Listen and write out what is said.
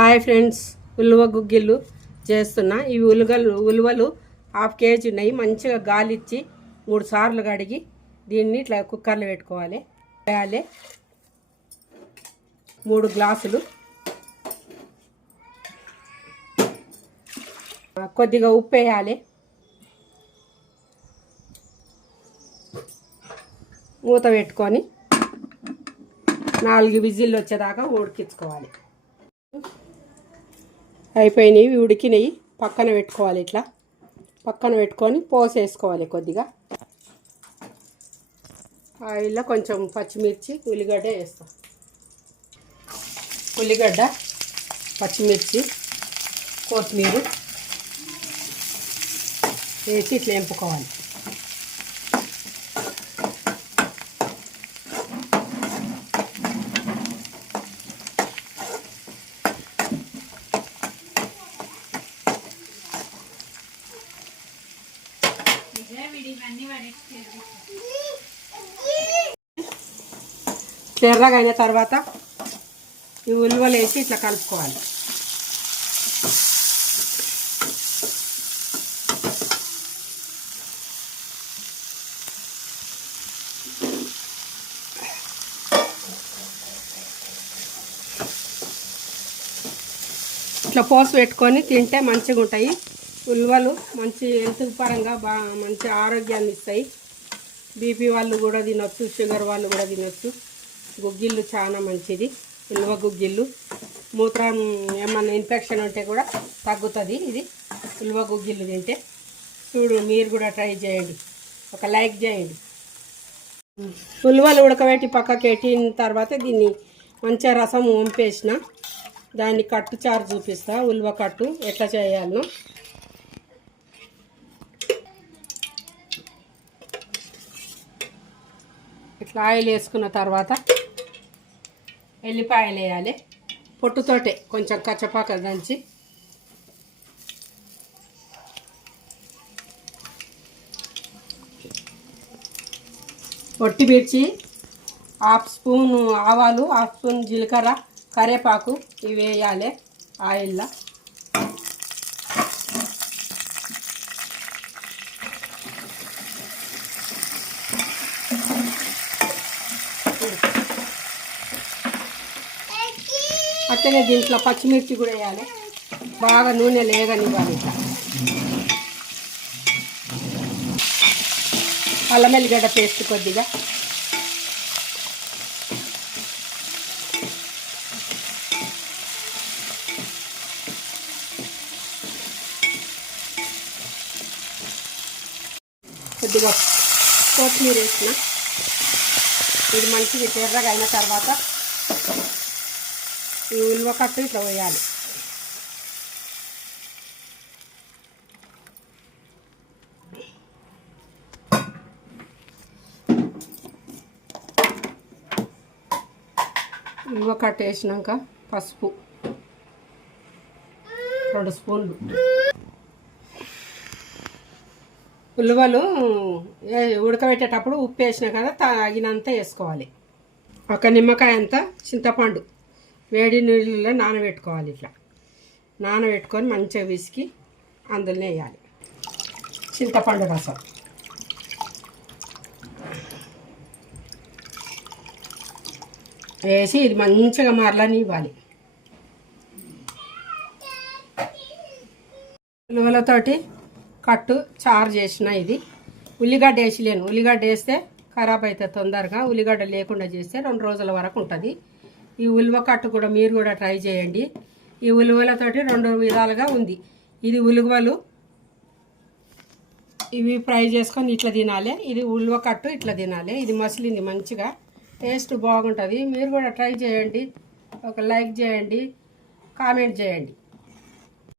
Hi friends, ఉలువ గుగ్గిళ్ళు చేస్తున్నా. ఇవి ఉలువలు హాఫ్ కేజీ ఉన్నాయి. మంచిగా గాలిచ్చి 3 సార్లు కడిగి దీన్ని ఇట్లా కుక్కర్లో పెట్టుకోవాలి. వేయాలి 3 గ్లాసులు. కొద్దిగా ఉప్పు వేయాలి. మూత పెట్టుకొని 4 విజిల్లు వచ్చేదాకా ఉడికించుకోవాలి. అయిపోయినాయి, ఉడికినాయి. పక్కన పెట్టుకోవాలి. ఇట్లా పక్కన పెట్టుకొని పోసేసుకోవాలి. కొద్దిగా ఆయిల్లో కొంచెం పచ్చిమిర్చి, ఉల్లిగడ్డ వేస్తాం. ఉల్లిగడ్డ, పచ్చిమిర్చి, కొత్తిమీర వేసి ఇట్లా వేపుకోవాలి. ఎర్రగా అయిన తర్వాత ఈ ఉలువలు వేసి ఇట్లా కలుపుకోవాలి. ఇట్లా పోసి పెట్టుకొని తింటే మంచిగా ఉంటాయి. ఉలువలు మంచి హెల్త్ పరంగా మంచి ఆరోగ్యాన్ని ఇస్తాయి. బీపీ వాళ్ళు కూడా తినొచ్చు, షుగర్ వాళ్ళు కూడా తినొచ్చు. గుగ్గిళ్ళు చాలా మంచిది. ఉలువ గుగ్గిళ్ళు మూత్రం ఏమన్నా ఇన్ఫెక్షన్ ఉంటే కూడా తగ్గుతుంది. ఇది ఉలువ గుగ్గిళ్ళు తింటే చూడు, మీరు కూడా ట్రై చేయండి. ఒక లైక్ చేయండి. ఉలువలు ఉడకబెట్టి పక్కకి పెట్టిన తర్వాత దీన్ని మంచిగా రసం వంపేసిన దాన్ని కట్టు చారు చూపిస్తా. ఉలువ కట్టు ఎట్లా చేయాలో. ఇట్లా ఆయిల్ వేసుకున్న తర్వాత ఎల్లిపాయలు వేయాలి. పొట్టుతోటే కొంచెం కచ్చపాక దంచి ఒట్టి మిర్చి, 1/2 స్పూన్ ఆవాలు, 1/2 స్పూన్ జీలకర్ర, కరివేపాకు ఇవి వేయాలి ఆయిల్లో. అట్లనే దీంట్లో పచ్చిమిర్చి కూడా వేయాలి. బాగా నూనె లేగనివ్వాలి. అల్లం వెల్లిగడ్డ పేస్ట్ కొద్దిగా, కొద్దిగా కొత్తిమీర వేసిన. ఇది మంచిగా ఎర్రగా అయిన తర్వాత ఈ ఉలువ కట్టు ఇట్లా వేయాలి. ఉలువ కట్టు వేసినాక పసుపు 2 స్పూన్లు. ఉలువలు ఉడకబెట్టేటప్పుడు ఉప్పు వేసినా కదా తగినంత వేసుకోవాలి. ఒక నిమ్మకాయ అంత చింతపండు వేడి నీళ్ళలో నానబెట్టుకోవాలి. ఇట్లా నానబెట్టుకొని మంచిగా విసికి అందులోనే వేయాలి చింతపండు రసం. వేసి ఇది మంచిగా మరలనివ్వాలి. ఉలువలతోటి కట్టు చారు చేసిన. ఇది ఉల్లిగడ్డ వేసిలేను. ఉల్లిగడ్డ వేస్తే ఖరాబ్ అవుతుంది తొందరగా. ఉల్లిగడ్డ లేకుండా చేస్తే 2 రోజుల వరకు ఉంటుంది. ఈ ఉలువ కట్టు కూడా మీరు కూడా ట్రై చేయండి. ఈ ఉలువలతోటి 2 విధాలుగా ఉంది. ఇది ఉలువలు ఇవి ఫ్రై చేసుకొని ఇట్లా తినాలి. ఇది ఉలువ కట్టు ఇట్లా తినాలి. ఇది మసిలింది మంచిగా, టేస్ట్ బాగుంటుంది. మీరు కూడా ట్రై చేయండి. ఒక లైక్ చేయండి, కామెంట్ చేయండి.